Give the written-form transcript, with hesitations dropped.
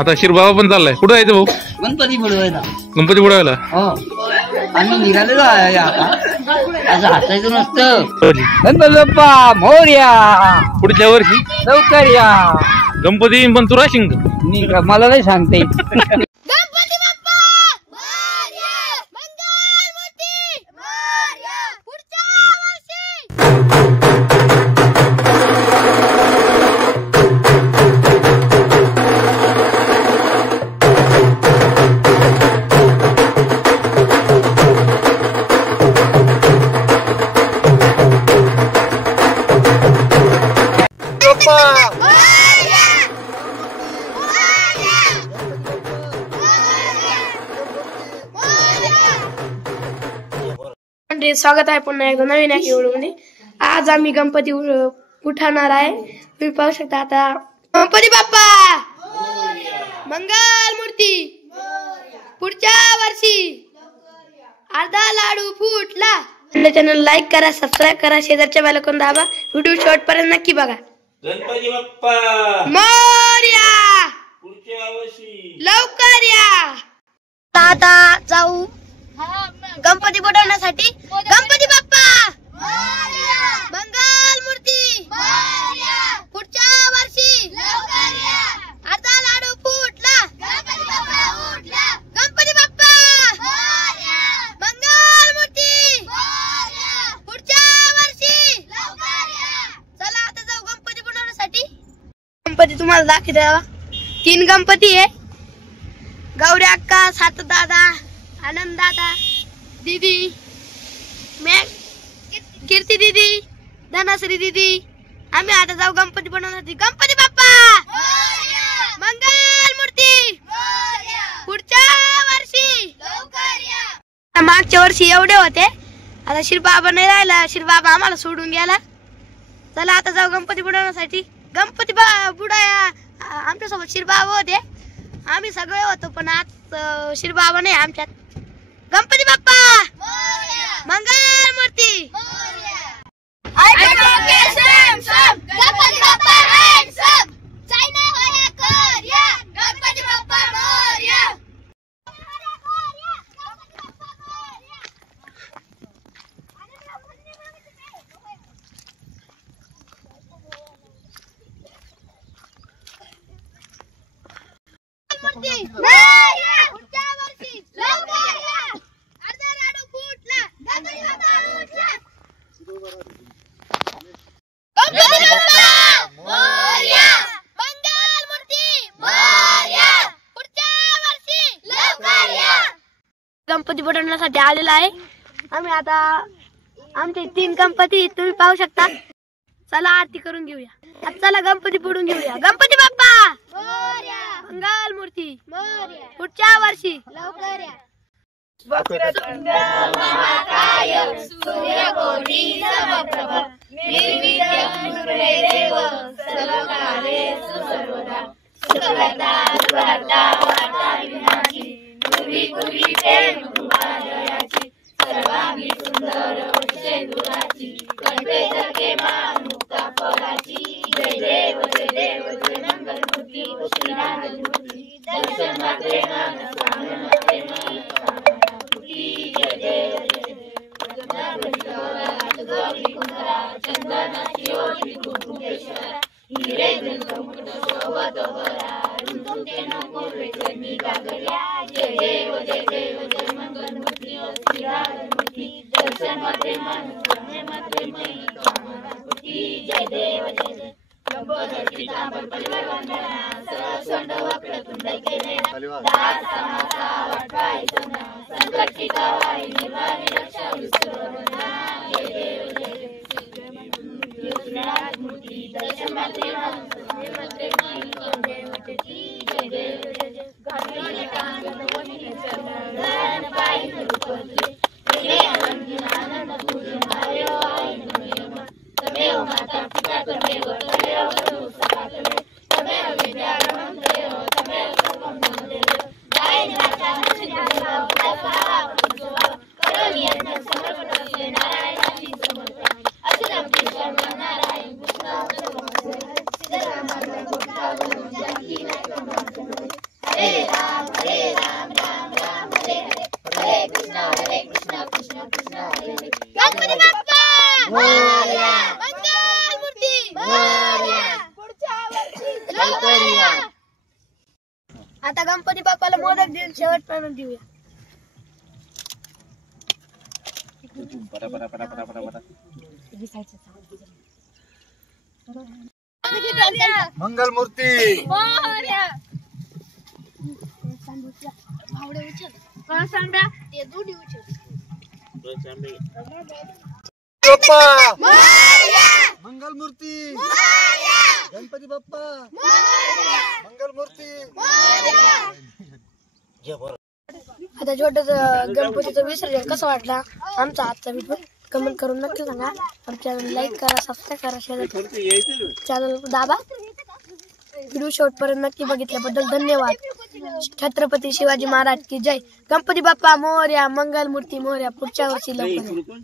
आता शिरबाबा पण चाललाय. कुठं आहे भाऊ? गणपती बुडवायला. गणपती बुडवायला हो आम्ही निघालेलो आहे आता. असं हसायचं नसतं. गणपती बाप्पा मोरया. पुढच्या वर्षी लवकर या. गणपती येईन पण तू राहशील का? मला नाही सांगते. स्वागत आहे पुन्हा एकदा नवीन व्हिडिओमध्ये. आज आम्ही गणपती उठवणार आहे. तुम्ही पाहू शकता. आता गणपती बाप्पा मंगल मूर्ती. पुढच्या वर्षी अर्धा लाडू फुटला. चॅनल लाईक करा, सबस्क्राईब करा, शेजारच्या बेल आयकॉन दाबा. व्हिडिओ शेवट पर्यंत नक्की बघा. गणपती बाप्पा मोरया. पुढच्या वर्षी लवकर या. आता जाऊ गणपती बुडवण्यासाठी. गणपती बाप्पा मंगल मूर्ती. पुढच्या वर्षी अर्धा लाडू फुटला. गणपती बाप्पा मंगल मूर्ती. पुढच्या वर्षी चला आता जाऊ गणपती बुडवण्यासाठी. गणपती तुम्हाला दाखवते द्यावा. 3 गणपती आहे. गौरी अक्का, सात दादा, आनंद दादा, दीदी, मैं, कीर्ती दीदी, धनश्री दीदी. आम्ही आता जाऊ गणपती बनवण्यासाठी. गणपती बाप्पा मंगल मूर्ती. पुढच्या वर्षी मागच्या वर्षी एवढे होते. आता शिरबाबा नाही राहिला. शिरबाबा आम्हाला सोडून गेला. चला आता जाऊ गणपती बनवण्यासाठी. गणपती बुडाया आमच्यासोबत शिरबाबा होते. आम्ही सगळे होतो पण आज शिरबाबा नाही आमच्यात. गणपती बाप्पा मंगल मूर्ती. गणपती बनवण्यासाठी आलेला आहे आम्ही. आता आमचे 3 गणपती तुम्ही पाहू शकता. चला आरती करून घेऊया. चला गणपती बुडून घेऊया. गणपती बाप्पा मंगल मूर्ती. पुढच्या वर्षी लवकर या. आता गणपती बाप्पाला मोदक देऊन शेवटपर्यंत देऊया. मंगल मूर्ती बाप्पा मंगल मूर्ती गणपती बाप्पा मंगल मूर्ती. आता छोटस गणपतीचं विसर्जन कसं वाटला आमचा आजचा व्हिडिओ कमेंट करून नक्की सांगा. आमच्या लाईक करा, सबस्क्राईब करा, शेअर करा, चॅनल दाबा. व्हिडिओ शेवटपर्यंत नक्की बघितल्याबद्दल धन्यवाद. छत्रपती शिवाजी महाराज की जय. गणपती बाप्पा मोरया. मंगल मूर्ती मोरया. पुढच्या वर्षी लवकर.